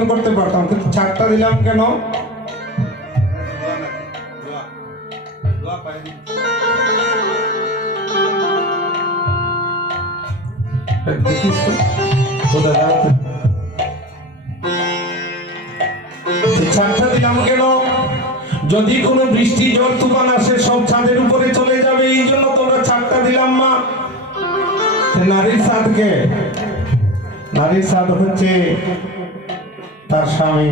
দর্শন করতে পারতাম, কিন্তু 4টা দিলাম কেন? দেখিস তো দাদা, 4টা দিলাম কেন? যদি কোনো বৃষ্টি ঝড় তুফান আসে সব ছাদের উপরে চলে যাবে, এই জন্য তোমরা 4টা দিলাম মা। নারীর সাথকে, নারীর সাথ হচ্ছে তার স্বামী।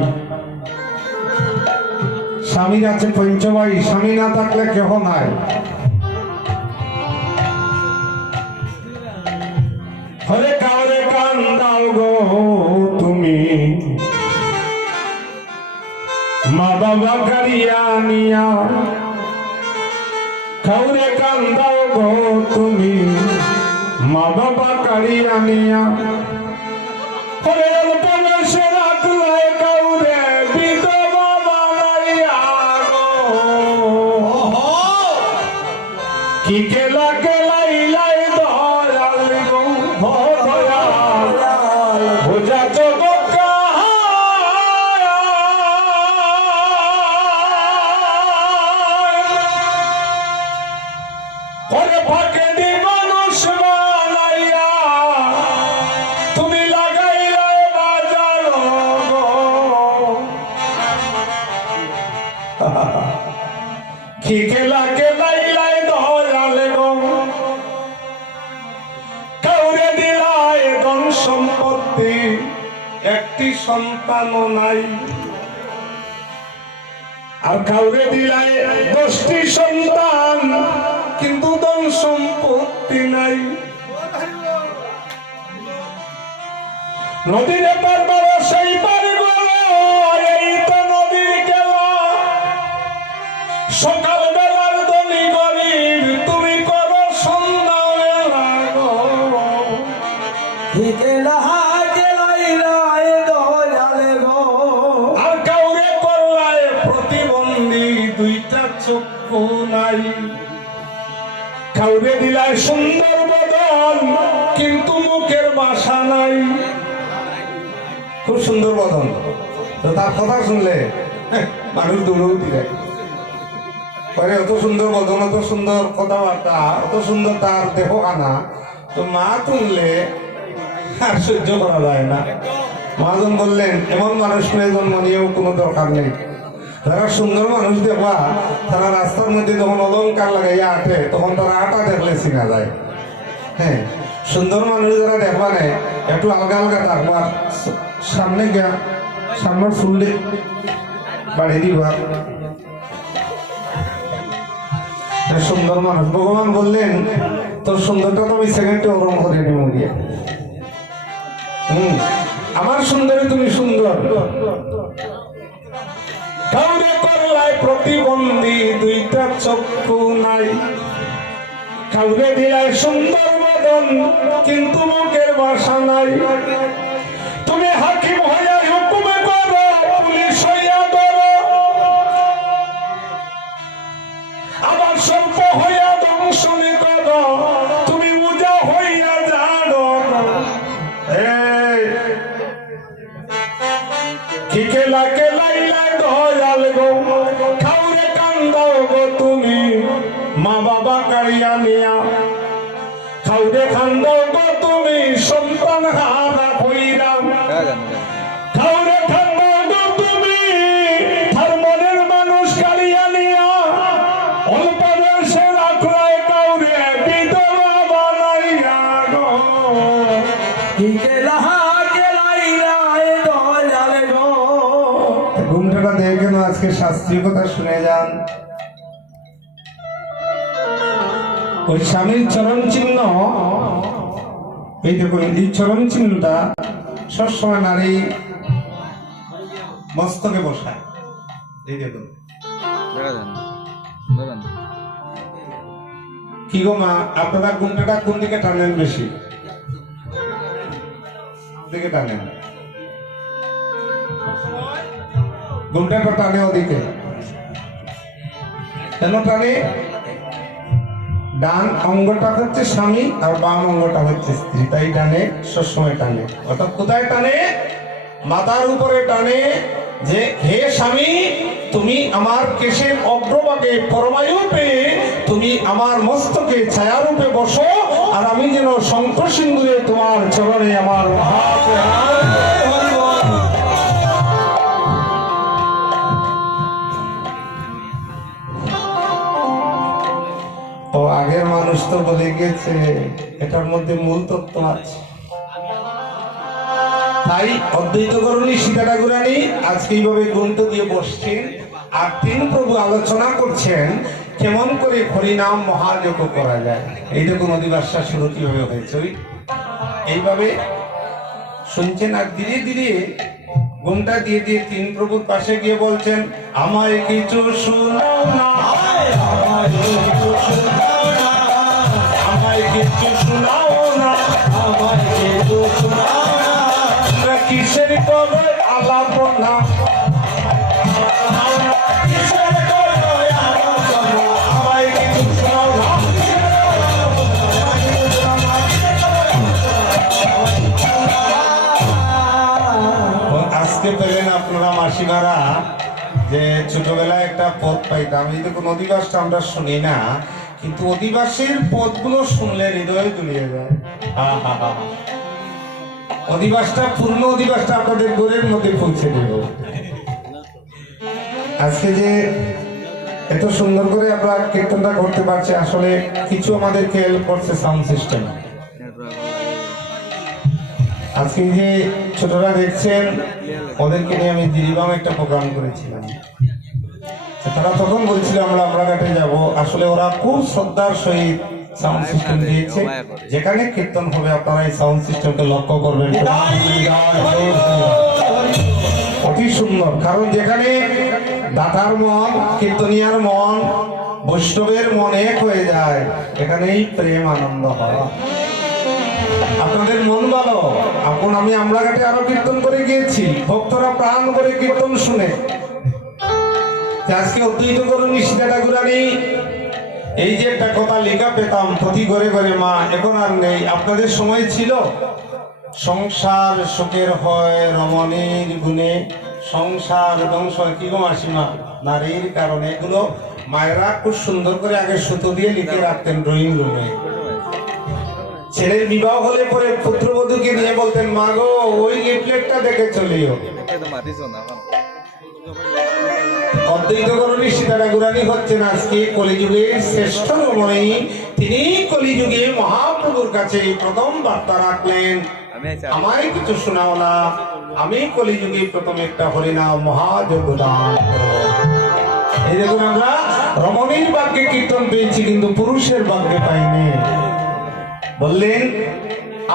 স্বামীর আছে পঞ্চবাই, স্বামী না থাকলে কেহ নাই। হরে কাউরে কান্দাও গো তুমি, মা বাবা কারিয়া নিয়া। কাউরে কান্দাও গো তুমি, মা বাবা কারিয়া নিয়া। হরে অল্প বয়সে রাখলে কাউরে বিধবা বানাইয়া গো। কি কেলা কেলাইলাই দয়াল গো, ও দয়াল বোঝা জগৎ করে ফাঁকে দি মানুষ বানাইয়া, তুমি লাগাইলে বাজার গো। কি কেলা কেলাইলাই দয়াল গো, কাউরে দিলাই ধন সম্পত্তি, একটি সন্তানও নাই। আর কাউরে দিলাই 10টি সন্তান, কিন্তু ধন সম্পত্তি নাই। নদীর এপার বারো সেই পার গো, এই তো নদীর খেলা। সকাল বেলার ধনী গরিব তুমি করো সন্ধ্যা বেলা গো। আর কাউরে করলায় প্রতিবন্ধী, 2টা চক্ষু নাই। কাউরে দিলায় সুন্দর বদন, কিন্তু মুখের ভাষা নাই। খুব সুন্দর বদন, তো তার কথা শুনলে মানুষ দৌড়েও দিলে। অত সুন্দর বদন, অত সুন্দর কথাবার্তা, অত সুন্দর তার দেহ খানা, তো মা তুললে আর সহ্য করা যায় না। মহাজন বললেন, এমন মানুষ নিয়ে জন্ম নিয়েও কোনো দরকার নেই। যারা সুন্দর মানুষ দেখবা, তারা রাস্তার মধ্যে যখন অলঙ্কার লাগাইয়া আটে, তখন তারা আটা দেখলে চিনা যায়। হ্যাঁ, সুন্দর মানুষ যারা দেখবা নেই, একটু আলগা আলগা থাকবা, সামনে গিয়া সামনের ফুললে বাড়িয়ে দিবা। সুন্দর মানুষ, ভগবান বললেন তোর সুন্দরটা তো আমি সেকেন্ডে ওরম করে নিব গিয়ে। আমার সুন্দরী তুমি সুন্দর। কাউরে করলাই প্রতিবন্ধী, 2টা চক্ষু নাই। কাউরে দিলাই সুন্দর বদন, কিন্তু মুখের ভাষা নাই। তুমি হাকিম হইয়া হুকুমে করো, পুলিশ হইয়া করো, আবার সর্প হইয়া দংশনে করো, তুমি উজা হইয়া জানো। কি কেলা কেলাইলাই দয়াল গো, কাউরে কান্দাও গো তুমি, মা বাবা কারিয়া নিয়া। কাউরে কান্দাও গো তুমি, সন্তান হারা হইরা। কাউরে কান্দাও গো তুমি, তার মনের মানুষ কারিয়া নিয়া। অল্প বয়সে রাখলাই কাউরে বিধবা বানাইয়া গো। কি কেলা ঘুমটাটা দেখেন, আজকে শাস্ত্রীয় কথা শুনে যান। ওই স্বামীর চরণ চিহ্ন, এই দেখুন, এই চরণ চিহ্নটা সবসময় নারী মস্তকে বসায়। এই দেখুন, কি গো মা, আপনারা ঘুমটাটা কোন দিকে টানেন বেশি? দিকে টানেন, ঘুমটাটা টানে ওদিকে। কেন টানে? ডান অঙ্গটা হচ্ছে স্বামী আর বাম অঙ্গটা হচ্ছে স্ত্রী, তাই টানে, সবসময় টানে। অর্থাৎ কোথায় টানে? মাথার উপরে টানে যে হে স্বামী, তুমি আমার কেশের অগ্রভাগে পরমায়ু পেয়ে তুমি আমার মস্তকে ছায়ারূপে বসো, আর আমি যেন শঙ্খ সিন্দুরে তোমার চরণে আমার ও আগের মানুষ তো বলে গেছে এটার মধ্যে মূল তত্ত্ব আছে। তাই অদ্বৈত গরুণী সীতা ঠাকুরানী আজকে এইভাবে গ্রন্থ দিয়ে বসছেন, আর তিন প্রভু আলোচনা করছেন কেমন করে হরিনাম মহাযজ্ঞ করা যায়। এই দেখুন অধিবাসা শুরু কিভাবে হয়েছে, এইভাবে শুনছেন। আর ধীরে ধীরে ঘুমটা দিয়ে দিয়ে তিন প্রভুর পাশে গিয়ে বলছেন, আমায় কিছু শোনাও না, আমায় কিছু শোনাও না, আমায় কিছু শোনাও না, আমায় কিছু শোনাও না, আমরা কিসের করে আলাপনা, কিসের করে আলাপনা, আমায় কিছু শোনাও না। আজকে পেলেন আপনারা মাসিমারা যে ছোটবেলায় একটা পদ পাইতাম, এই দেখুন অধিবাসটা আমরা শুনি না, কিন্তু অধিবাসের পদগুলো শুনলে হৃদয়ে দুলিয়ে যায়। অধিবাসটা পূর্ণ অধিবাসটা আপনাদের গোরের মধ্যে পৌঁছে দেব। আজকে যে এত সুন্দর করে আমরা কীর্তনটা করতে পারছি, আসলে কিছু আমাদেরকে হেল্প করছে সাউন্ড সিস্টেম। আজকে যে ছোটরা দেখছেন ওদেরকে নিয়ে আমি দিরিবাম একটা প্রোগ্রাম করেছিলাম, তারা তখন বলছিল আমরা আমরাঘাটে যাব। আসলে ওরা খুব শ্রদ্ধার সহিত সাউন্ড সিস্টেম দিয়েছে, যেখানে কীর্তন হবে আপনারা এই সাউন্ড সিস্টেমকে লক্ষ্য করবেন, অতি সুন্দর। কারণ যেখানে দাতার মন, কীর্তনিয়ার মন, বৈষ্ণবের মন এক হয়ে যায়, এখানেই প্রেম আনন্দ হয়। আপনাদের মন ভালো, এখন আমি আমরাঘাটে আরো কীর্তন করে গিয়েছি, ভক্তরা প্রাণ করে কীর্তন শুনে। আজকে অদ্বৈত গরুণী সীতা ঠাকুরানী এই যে একটা কথা লেখা পেতাম প্রতি ঘরে ঘরে মা, এখন আর নেই। আপনাদের সময় ছিল সংসার সুখের হয় রমণীর গুণে, সংসার ধ্বংস হয় কি গো মাসিমা, নারীর কারণে। এগুলো মায়েরা খুব সুন্দর করে আগে সুতো দিয়ে লিখে রাখতেন ড্রয়িং রুমে। ছেলের বিবাহ হলে পরে পুত্রবধূকে নিয়ে বলতেন, মা গো ওই লিফলেটটা দেখে চলিও। অদ্বৈত গরুণী সীতা ঠাকুরানী হচ্ছেন আজকে কলিযুগের শ্রেষ্ঠ রমণী। তিনি কলিযুগে মহাপ্রভুর কাছে প্রথম বার্তা রাখলেন, আমায় কিছু শোনাও না, আমি কলিযুগে প্রথম একটা হরিনাম মহাযজ্ঞ দান করব। এই দেখুন আমরা রমণীর বাক্যে কীর্তন পেয়েছি, কিন্তু পুরুষের বাক্যে পাইনি। বললেন,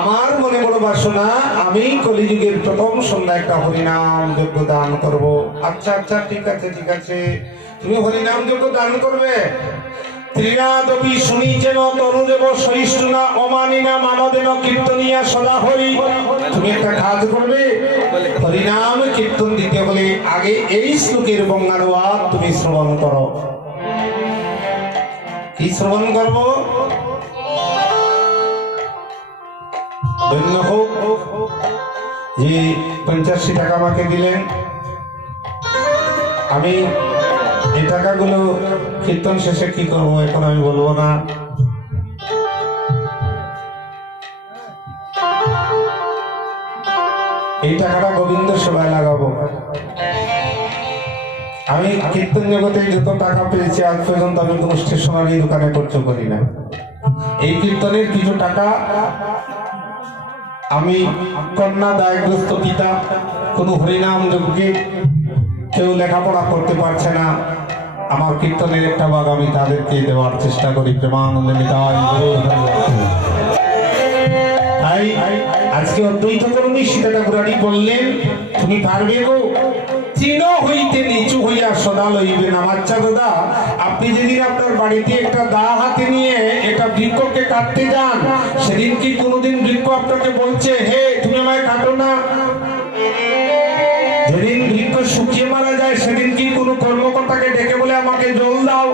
আমার মনে বড় বাসনা, আমি কলিযুগের প্রথম সন্ধ্যা একটা হরিনাম যজ্ঞ দান করব। আচ্ছা আচ্ছা, ঠিক আছে ঠিক আছে, তুমি হরিনাম যজ্ঞ দান করবে। ত্রিনাদপি শুনিছেন তরুদেব সহিষ্ণুনা অমানিনা মানদেন কীর্তনিয়া সদা হরি। তুমি একটা কাজ করবে, হরিনাম কীর্তন দিতে হলে আগে এই শ্লোকের বঙ্গানুবাদ তুমি শ্রবণ করো। কি শ্রবণ করবো? ধন্য হোক যে 85 টাকা আমাকে দিলেন, আমি এই টাকাগুলো কীর্তন শেষে কি করবো এখন আমি বলবো না। এই টাকাটা গোবিন্দ সেবায় লাগাবো। আমি কীর্তন জগতে যত টাকা পেয়েছি আজ পর্যন্ত আমি কোনো স্টেশনারি দোকানে খরচ করি না। এই কীর্তনের কিছু টাকা আমি কন্যা দায়গ্রস্ত পিতা, কোনো হরিনাম যজ্ঞে কেউ লেখাপড়া করতে পারছে না, আমার কীর্তনের একটা ভাগ আমি তাদেরকে দেওয়ার চেষ্টা করি। প্রেমানন্দে নিতাই। তাই আজকে অদ্বৈত গরুণী সীতা ঠাকুরানী বললেন, তুমি পারবে গো, তৃণ হইতে নিচু হইয়া সদা লইবেন। আচ্ছা দাদা, আপনি যেদিন আপনার বাড়িতে একটা দা হাতে নিয়ে একটা বৃক্ষকে কাটতে যান, সেদিন কি কোনোদিন বৃক্ষ আপনাকে বলছে হে তুমি আমায় কাটো না? যেদিন বৃক্ষ শুকিয়ে মারা যায় সেদিন কি কোনো কর্মকর্তাকে ডেকে বলে আমাকে জল দাও?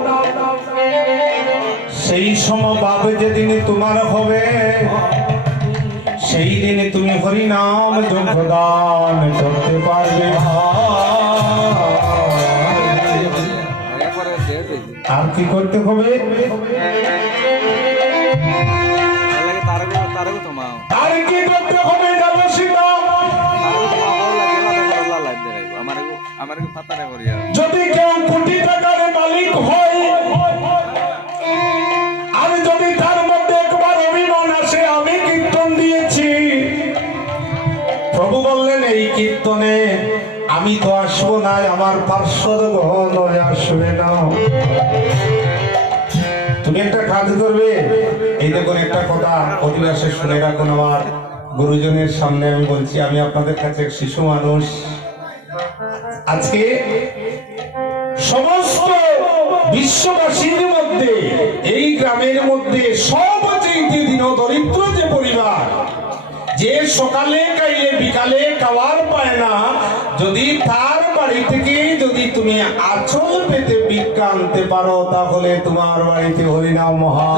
সেই সমভাবে যেদিন তোমার হবে, সেই দিনে তুমি হরিনাম যজ্ঞ দান করতে আর কি করতে হবে? আর কি করতে হবে জানো সীতা? যদি কেউ কোটি টাকার মালিক হয় আর যদি তার মধ্যে একবার অভিমান আসে আমি কীর্তন দিয়েছি, প্রভু বললেন এই কীর্তনে আমি তো আসবো না, আমার পার্শ্বদ আসবে না। তুমি একটা কাজ করবে, এই দেখুন একটা কথা অধিবাসে শুনে রাখুন, আমার গুরুজনের সামনে আমি বলছি, আমি আপনাদের কাছে শিশু মানুষ। আজকে সমস্ত বিশ্ববাসীর মধ্যে এই গ্রামের মধ্যে সবচেয়ে দিন দরিদ্র যে পরিবার, যে সকালে খাইলে বিকালে খাওয়ার পায় না, যদি তার বাড়ি থেকে যদি তুমি আঁচল পেতে ভিক্ষা আনতে পারো তাহলে তোমার বাড়িতে হরিনাম মহা।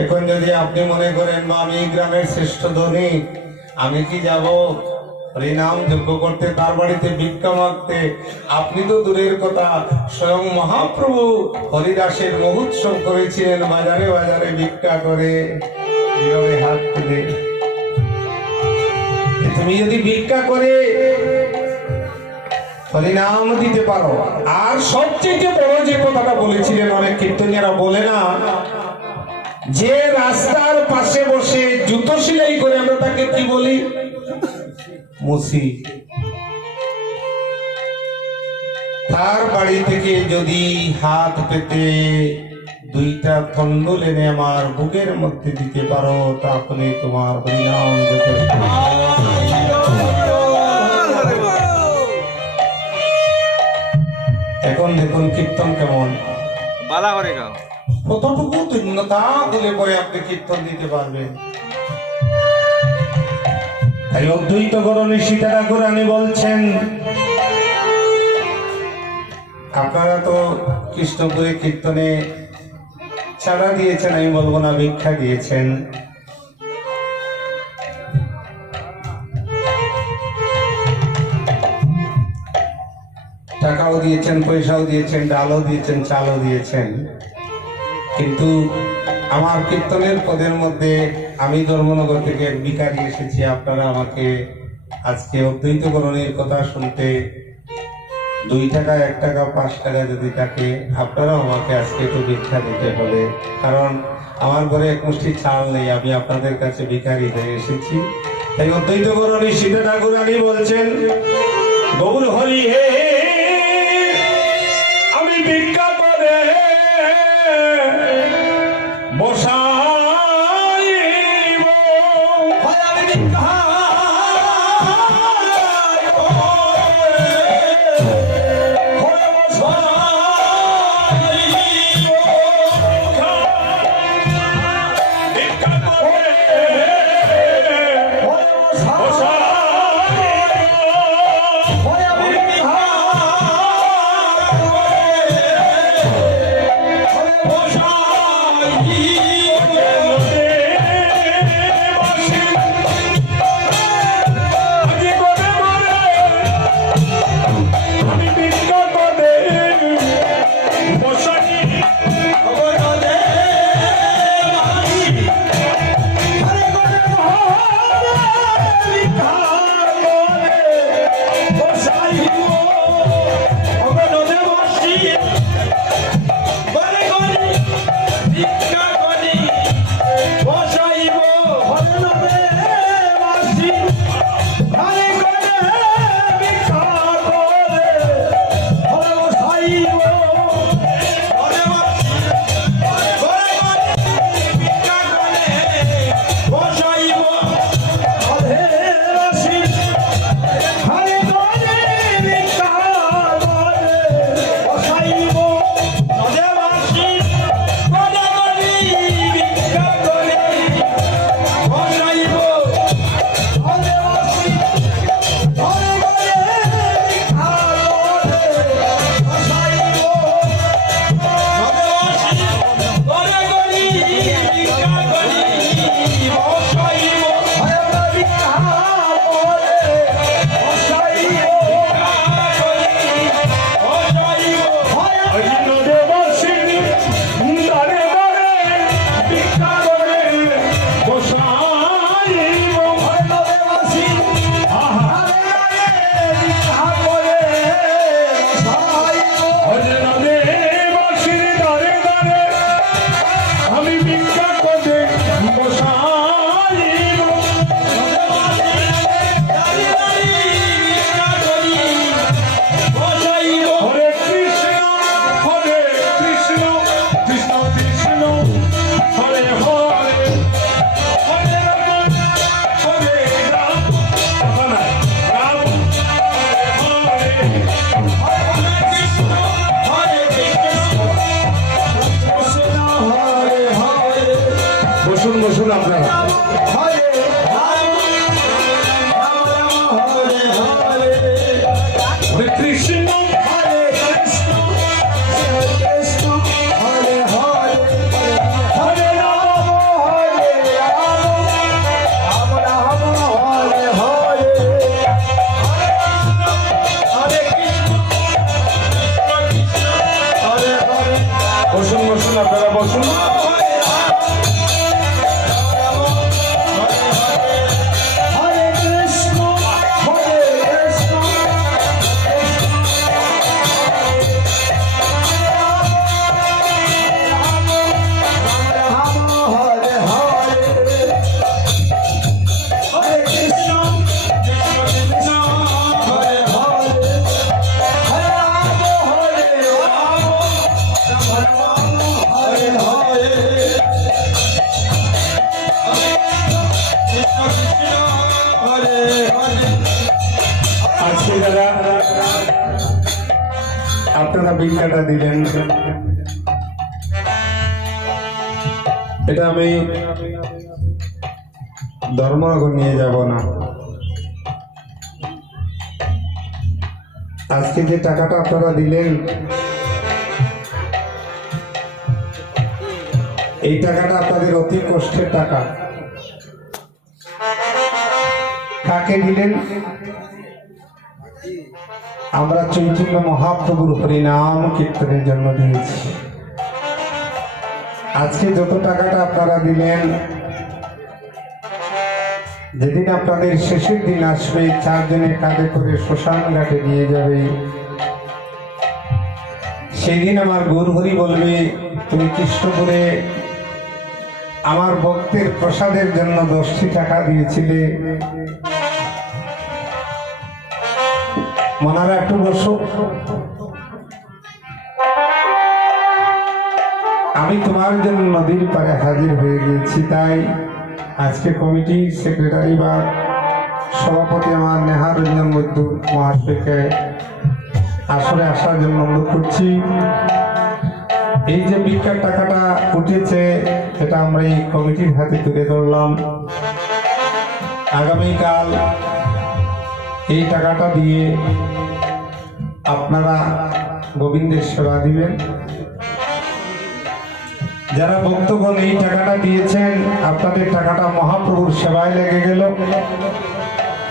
এখন যদি আপনি মনে করেন বা আমি গ্রামের শ্রেষ্ঠ ধনী, আমি কি যাব হরিনাম যজ্ঞ করতে তার বাড়িতে ভিক্ষা মাগতে? আপনি তো দূরের কথা, স্বয়ং মহাপ্রভু হরিদাসের মহোৎসব করেছিলেন বাজারে বাজারে ভিক্ষা করে হাত তুলে। তুমি যদি ভিক্ষা করে হরিনাম দিতে পারো, আর সবচেয়ে বড় যে কথাটা বলেছিলেন অনেক কীর্তনীয়রা বলে না, যে রাস্তার পাশে বসে জুতো সেলাই করে আমরা তাকে কি বলি? মুসি। তার বাড়ি থেকে যদি হাত পেতে দুইটা থন্ডল এনে আমার বুকের মধ্যে দিতে পারো তাহলে তোমার হরিনাম যথেষ্ট। এখন দেখুন কীর্তন কেমন কতটুকু তুল্যতা দিলে পরে আপনি কীর্তন দিতে পারবেন। তাই অদ্বৈত গরণী সীতা ঠাকুরানী বলছেন, আপনারা তো কৃষ্ণপুরে কীর্তনে চাঁদা দিয়েছেন, আমি বলবো না ভিক্ষা দিয়েছেন। টাকাও দিয়েছেন, পয়সাও দিয়েছেন, ডালও দিয়েছেন, চালও দিয়েছেন, কিন্তু আমার কীর্তনের পদের মধ্যে আমি ধর্মনগর থেকে ভিখারি এসেছি। আপনারা আমাকে আজকে অদ্বৈত গরণীর কথা শুনতে 2 টাকা 1 টাকা 5 টাকা যদি থাকে, আপনারাও আমাকে আজকে একটু ভিক্ষা দিতে হবে, কারণ আমার ঘরে এক মুষ্টি চাল নেই, আমি আপনাদের কাছে ভিখারি হয়ে এসেছি। তাই অদ্বৈত গরণী সীতা ঠাকুরানী বলছেন, গৌর হরি হে আমি ভিক্ষা করে বসাইব, আমি ভিক্ষা আজকে যারা আপনারা ভিক্ষাটা দিলেন, এটা আমি ধর্মনগর নিয়ে যাব না। আজকে যে টাকাটা আপনারা দিলেন, এই টাকাটা আপনাদের অতি কষ্টের টাকা। কাকে দিলেন? আমরা চৈতন্য মহাপ্রভুর হরিনাম কীর্তনের জন্য দিয়েছি। আজকে যত টাকাটা আপনারা দিলেন, যেদিন আপনাদের শেষের দিন আসবে, চারজনে কাঁধে করে শ্মশান ঘাটে নিয়ে যাবে, সেই দিন আমার গৌরহরি বলবে, তুমি কৃষ্ণপুরে আমার ভক্তের প্রসাদের জন্য 10টি টাকা দিয়েছিলে, মনারা একটু বসো, আমি তোমার জন্য নদীর পারে হাজির হয়ে গেছি। তাই আজকে কমিটির সেক্রেটারি বা সভাপতি আমার নেহার রঞ্জন বৈদ্য মহাশয়কে আসরে আসার জন্য অনুরোধ করছি। এই যে ভিক্ষার টাকাটা উঠেছে, এটা আমরা এই কমিটির হাতে তুলে ধরলাম। আগামীকাল এই টাকাটা দিয়ে আপনারা গোবিন্দের সেবা দিবেন। যারা ভক্তগণ এই টাকাটা দিয়েছেন, আপনাদের টাকাটা মহাপ্রভুর সেবায় লেগে গেল।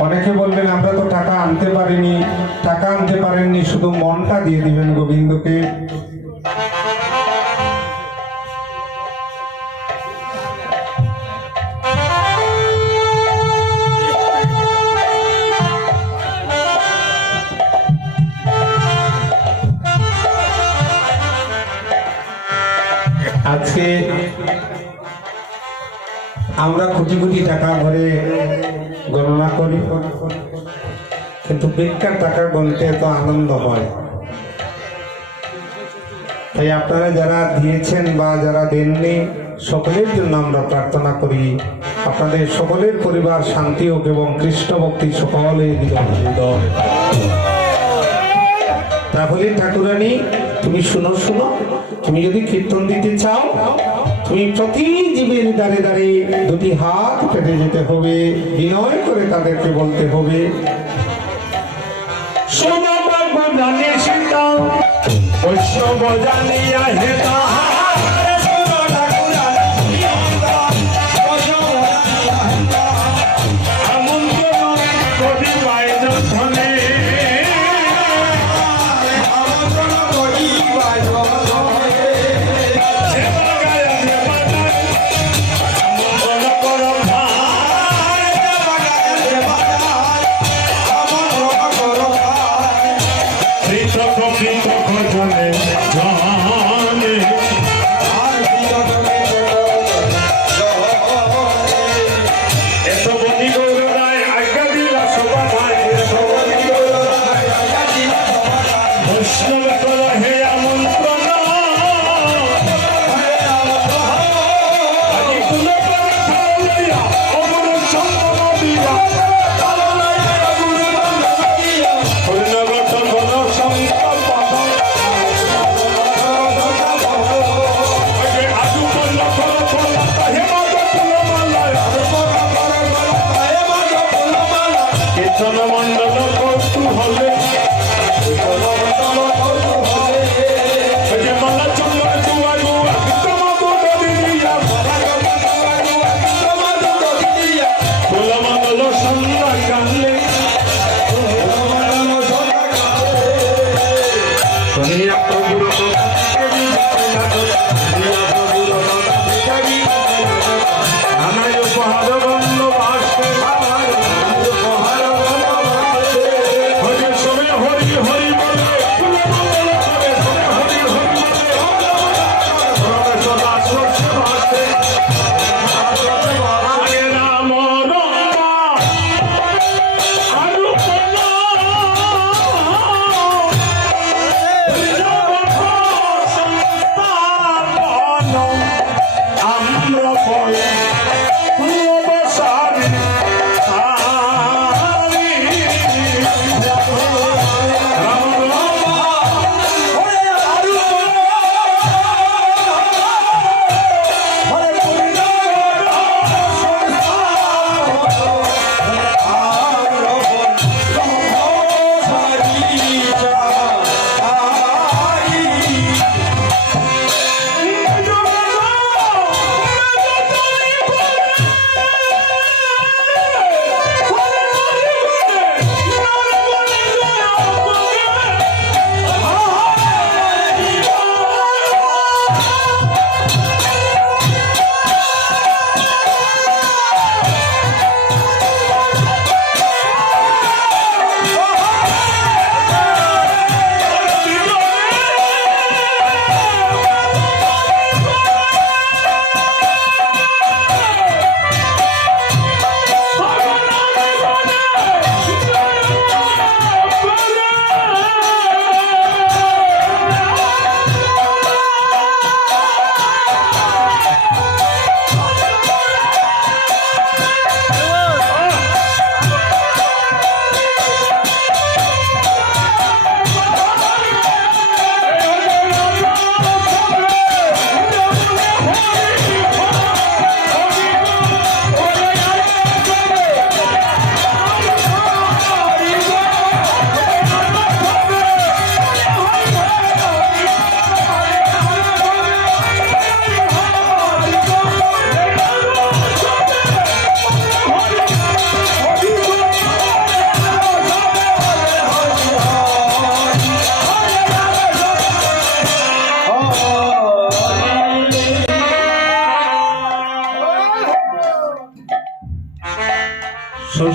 অনেকে বলবেন আমরা তো টাকা আনতে পারিনি। টাকা আনতে পারেননি, শুধু মনটা দিয়ে দিবেন গোবিন্দকে। আজকে আমরা কোটি কোটি টাকা ঘরে গণনা করি, কিন্তু ভিক্ষার টাকা গণতে এত আনন্দ হয়। তাই আপনারা যারা দিয়েছেন বা যারা দেননি, সকলের জন্য আমরা প্রার্থনা করি আপনাদের সকলের পরিবার শান্তি হোক এবং কৃষ্ণ ভক্তি সকলে তাহলে ঠাকুরানী তুমি শুনো, তুমি যদি কীর্তন দিতে চাও, তুমি প্রতি জীবের দ্বারে দ্বারে 2টি হাত পেতে যেতে হবে, বিনয় করে তাদেরকে বলতে হবে, বৈষ্ণব জানিয়া হেতা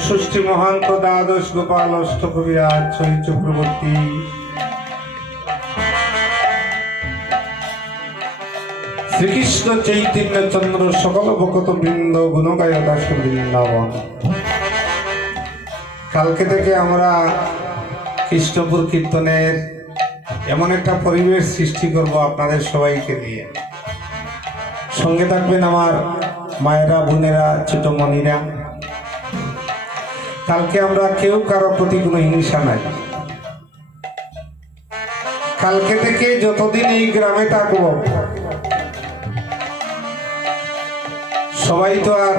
ষষ্ঠী মহান্ত দ্বাদশ গোপাল অষ্টকবিরাজ ছয় চক্রবর্তী শ্রীকৃষ্ণ চৈতন্য চন্দ্র সকল ভকত বৃন্দ গুণগায় দাস বৃন্দাবন। কালকে থেকে আমরা কৃষ্ণপুর কীর্তনের এমন একটা পরিবেশ সৃষ্টি করব আপনাদের সবাইকে নিয়ে। সঙ্গে থাকবেন আমার মায়েরা, বোনেরা, ছোট মনিরা। কালকে আমরা কেউ কারো প্রতি কোনো হিংসা নাই। কালকে থেকে যতদিন এই গ্রামে থাকব সবাই তো আর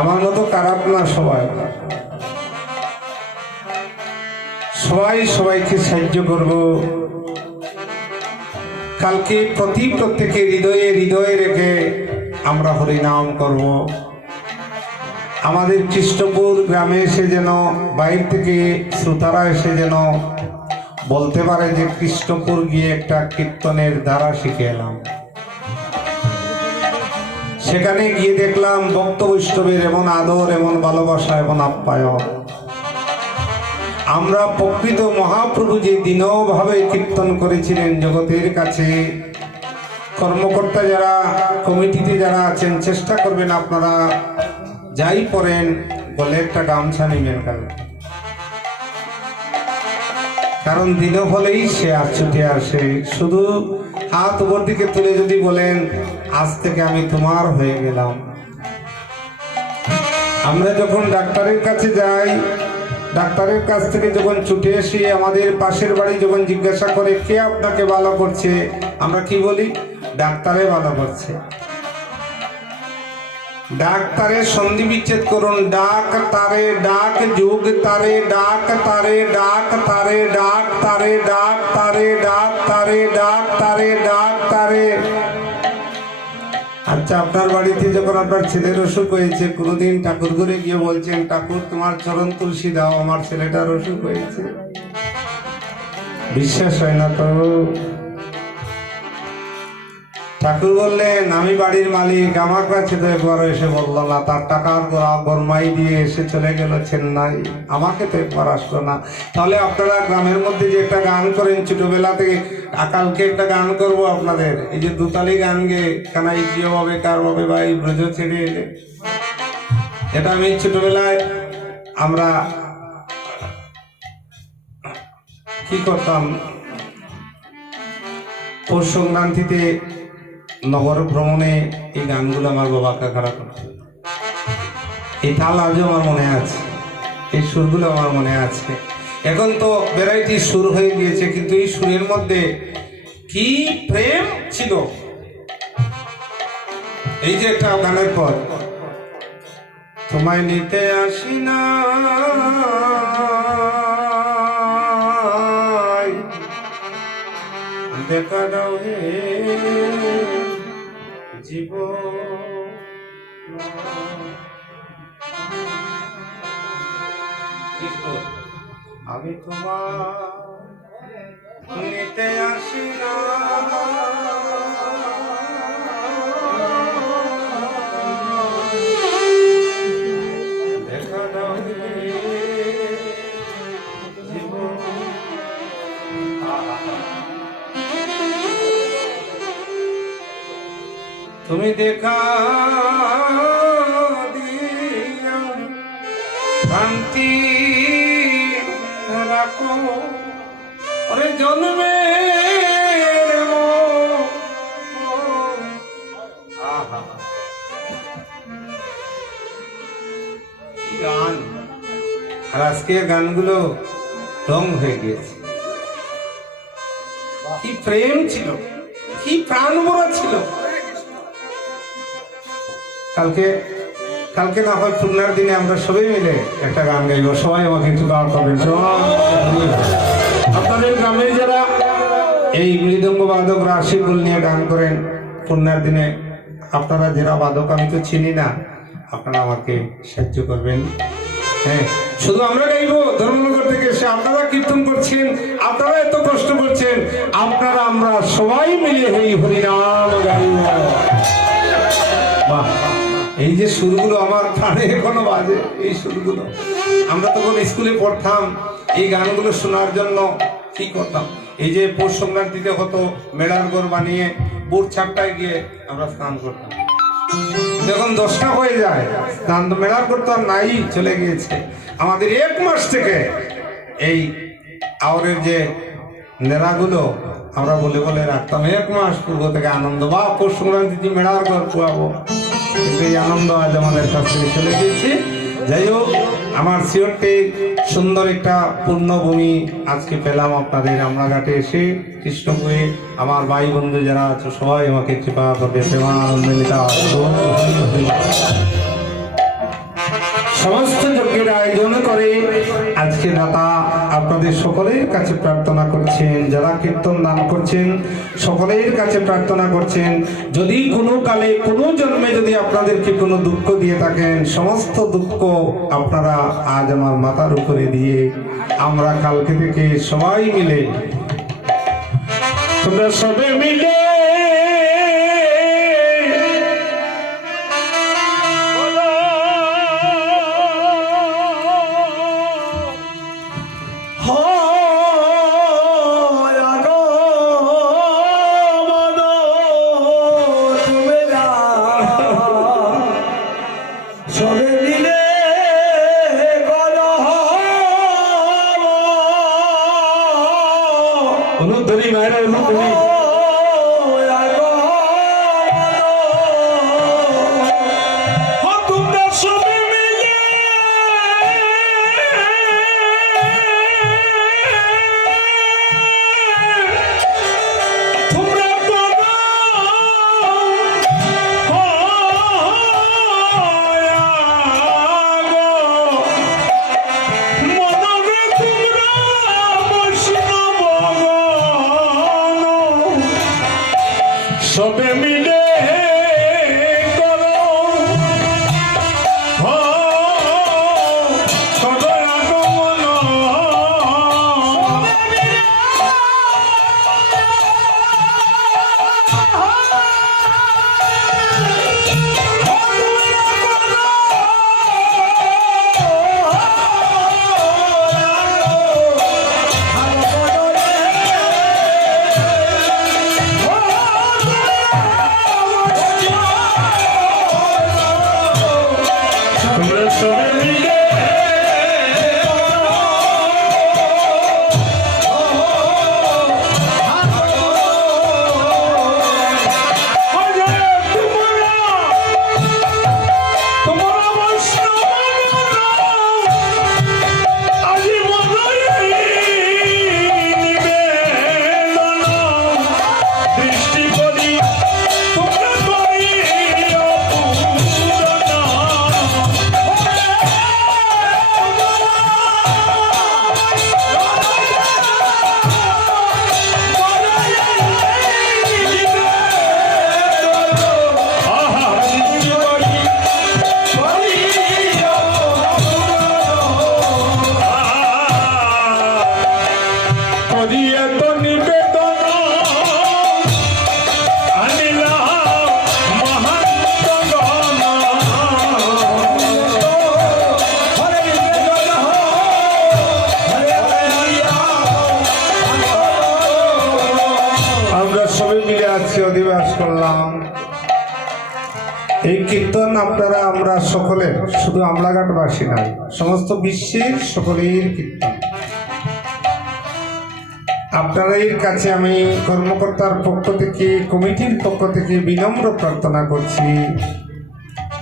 আমার মতো খারাপ না, সবাই সবাইকে সাহায্য করব। কালকে প্রত্যেকে হৃদয়ে রেখে আমরা হরিনাম করব। আমাদের কৃষ্ণপুর গ্রামে এসে যেন বাইরে থেকে শ্রোতারা এসে যেন বলতে পারে যে কৃষ্ণপুর গিয়ে একটা কীর্তনের ধারা শিখে এলাম। সেখানে গিয়ে দেখলাম ভক্ত বৈষ্ণবের এমন আদর, এমন ভালোবাসা, এমন আপ্যায়ন। আমরা প্রকৃত মহাপ্রভু যে দীনভাবে কীর্তন করেছিলেন জগতের কাছে, কর্মকর্তা যারা, কমিটিতে যারা আছেন, চেষ্টা করবেন আপনারা যাই পড়েন বলে একটা গামছা নেবেন, কারণ দিন হলেই সে আর ছুটে আসে। শুধু হাত উপর দিকে তুলে যদি বলেন আজ থেকে আমি তোমার হয়ে গেলাম। আমরা যখন ডাক্তারের কাছে যাই, ডাক্তারের কাছ থেকে যখন ছুটে এসে আমাদের পাশের বাড়ি যখন জিজ্ঞাসা করে কে আপনাকে ভালো করছে, আমরা কি বলি? ডাক্তারে ভালো করছে। ডাক্তারের সন্ধি বিচ্ছেদ করুন। ডাক তারে ডাক যোগ তারে ডাক তারে ডাক তারে ডাক তারে ডাক তারে ডাক তারে ডাক তারে ডাক তারে। আচ্ছা, আপনার বাড়িতে যখন আপনার ছেলের অসুখ হয়েছে, কোনোদিন ঠাকুর ঘরে গিয়ে বলছেন ঠাকুর তোমার চরণ তুলসী দাও, আমার ছেলেটার অসুখ হয়েছে? বিশ্বাস হয় না তো। ঠাকুর বললেন আমি বাড়ির মালিক, আমার কাছে তো একবার এসে বললো না, তার টাকার গরমাই দিয়ে এসে চলে গেল চেন্নাই, আমাকে তো একবার আসলো না। তাহলে আপনারা গ্রামের মধ্যে যে একটা গান করেন ছোটবেলা থেকে, কালকে একটা গান করবো আপনাদের, এই যে দুতালি গান গে কানাই প্রিয় ভাবে কার ভাবে ভাই ব্রজ ছেড়ে এলে, এটা আমি ছোটবেলায় আমরা কি করতাম, পৌষ সংক্রান্তিতে নগর ভ্রমণে এই গানগুলো আমার বাবা কাকারা করত। এই তাল আজও আমার মনে আছে, এই সুরগুলো আমার মনে আছে। এখন তো ভ্যারাইটি সুর হয়ে গিয়েছে, কিন্তু এই সুরের মধ্যে কি প্রেম ছিল। এই যে একটা গানের পর তোমায় নিতে আসি না দেখা দাও হে জীব, আমি তোমার নিতে আসি না, দেখা দাও হে জীব। তুমি দেখা দিয়া শান্তি রাখো ওরে জন্মে। গান আর আজকের গানগুলো রং হয়ে গিয়েছে। কি প্রেম ছিল, কি প্রাণ ভরা ছিল। কালকে না হয় পূর্ণার দিনে আমরা সবাই মিলে একটা গান গাইব। সবাই আমাকে একটু গান করবেন। আপনাদের গ্রামে যারা এই মৃদঙ্গ বাদক রাশিগুল নিয়ে গান করেন পূর্ণার দিনে, আপনারা যারা বাদক, আমি তো চিনি না, আপনারা আমাকে সাহায্য করবেন। হ্যাঁ, শুধু আমরা গাইব ধর্মনগর থেকে এসে, আপনারা কীর্তন করছেন, আপনারা এত কষ্ট করছেন, আপনারা আমরা সবাই মিলে এই হরিনাম গাইব। বাহ, এই যে সুরগুলো আমার কানে এখনো বাজে, এই সুরগুলো আমরা তখন স্কুলে পড়তাম, এই গানগুলো শোনার জন্য কি করতাম, এই যে পৌষ সংক্রান্তিতে কত মেলার ঘর বানিয়ে বুট চাপটায় গিয়ে আমরা স্নান করতাম। যখন 10টা হয়ে যায়, স্নান তো মেলার ঘর তো আর নাই, চলে গিয়েছে। আমাদের 1 মাস থেকে এই আওরের যে নেড়াগুলো আমরা বলে বলে রাখতাম, 1 মাস পূর্ব থেকে আনন্দ, বা পৌষ সংক্রান্তি মেলার ঘর পুয়াবো, কিন্তু এই আনন্দ আজ আমাদের কাছ থেকে চলে গিয়েছে। যাই হোক, আমার সিওরটি সুন্দর একটা পূর্ণভূমি আজকে পেলাম আপনাদের আমরাঘাটে এসে। কৃষ্ণপুরে আমার ভাই বন্ধু যারা আছে সবাই আমাকে কৃপা করবে, প্রেমানন্দিতা সমস্ত যজ্ঞের আয়োজন করে আজকে দাতা আপনাদের সকলের কাছে প্রার্থনা করছেন, যারা কীর্তন দান করছেন সকলের কাছে প্রার্থনা করছেন, যদি কোনো কালে কোনো জন্মে যদি আপনাদেরকে কোনো দুঃখ দিয়ে থাকেন, সমস্ত দুঃখ আপনারা আজ আমার মাথার উপরে দিয়ে আমরা কালকে থেকে সবাই মিলে, তোমরা সবে মিলে অনুধরি মায়েরা অনুধরি সবে মিলে অধিবাস করলাম। এই কীর্তন আপনারা আমরা সকলের, শুধু আমলাঘাটবাসী নয়, সমস্ত বিশ্বের সকলের কীর্তন। আপনাদের কাছে আমি কর্মকর্তার পক্ষ থেকে, কমিটির পক্ষ থেকে বিনম্র প্রার্থনা করছি,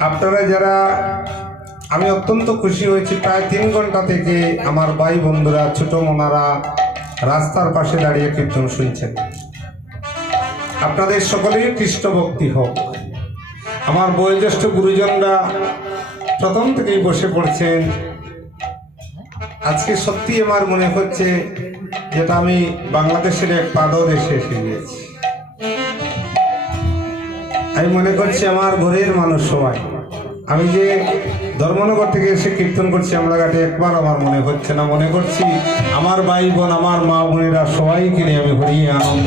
আপনারা যারা, আমি অত্যন্ত খুশি হয়েছি, প্রায় 3 ঘন্টা থেকে আমার ভাই বন্ধুরা, ছোট মোনারা রাস্তার পাশে দাঁড়িয়ে কীর্তন শুনছেন। আপনাদের সকলের কৃষ্ণ ভক্তি হোক। আমার বয়োজ্যেষ্ঠ গুরুজনরা প্রথম থেকেই বসে পড়ছেন। আজকে সত্যি আমার মনে হচ্ছে যেটা আমি বাংলাদেশের এক পাদদেশে এসে গিয়েছি। আমি মনে করছি আমার ঘরের মানুষ সবাই, আমি যে ধর্মনগর থেকে এসে কীর্তন করছি আমরাঘাটে, একবার আমার মনে হচ্ছে না, মনে করছি আমার ভাই বোন, আমার মা বোনেরা সবাইকে নিয়ে আমি হরিয়ে আনন্দ।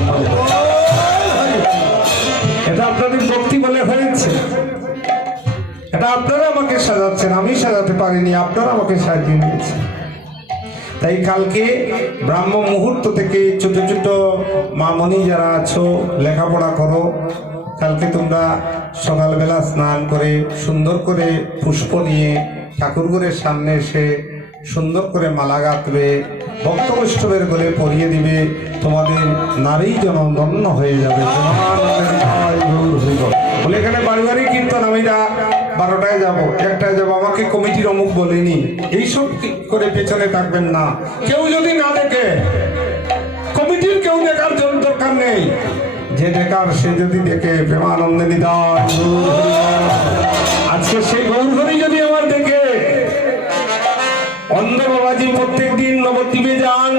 এটা আপনাদের ভক্তি বলে হয়েছে। এটা আপনারা আমাকে সাজাচ্ছেন, আমি সাজাতে পারিনি, আপনারা আমাকে সাজিয়ে নিয়েছেন। তাই কালকে ব্রাহ্ম মুহূর্ত থেকে ছোট ছোট মামনি যারা আছো লেখাপড়া করো, কালকে তোমরা সকালবেলা স্নান করে সুন্দর করে পুষ্প নিয়ে ঠাকুরঘরের সামনে এসে সুন্দর করে মালা গাঁথবে, ভক্ত বৈষ্ণবের গলে পরিয়ে দিবে, তোমাদের নারী যেন ধন্য হয়ে যাবে। বলে এখানে বাড়ি বাড়ি কীর্তন, আমি 12টায় যাব, 1টায় যাব, আমাকে কমিটির অমুক বলেনি, এইসব করে পেছনে থাকবেন না। কেউ যদি না দেখে, কমিটির কেউ দেখার জন্য দরকার নেই, যে দেখার সে যদি দেখে প্রেমানন্দে নিদান। আজকে সেই গৌরহরি যদি আমার দেখে, অন্ধ বাবাজি প্রত্যেক দিন নবদ্বীপে যান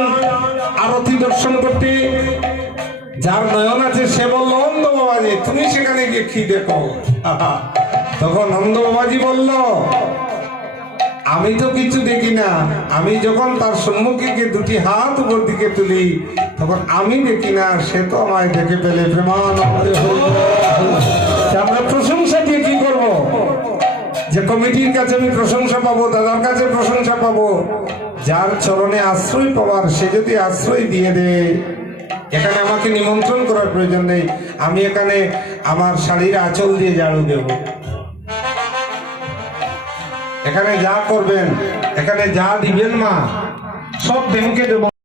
আরতি দর্শন করতে, যার নয়ন আছে সে বলল অন্ধ বাবাজি তুমি সেখানে গিয়ে কি দেখো? তখন অন্ধ বাবাজি বলল আমি তো কিছু দেখি না, আমি যখন তার সম্মুখে গিয়ে দুটি হাত উপর দিকে তুলি তখন আমি দেখি না, সে তো আমায় দেখে পেলে। প্রেমানন্দে আমরা প্রশংসা দিয়ে কি করব? যে কমিটির কাছে আমি প্রশংসা পাবো, দাদার কাছে প্রশংসা পাবো, যার চরণে আশ্রয় পাওয়ার সে যদি আশ্রয় দিয়ে দেয়, এখানে আমাকে নিমন্ত্রণ করার প্রয়োজন নেই, আমি এখানে আমার শাড়ির আঁচল দিয়ে ঝাড়ু দেব। এখানে যা করবেন, এখানে যা দিবেন মা সব ব্যাংকে দেব।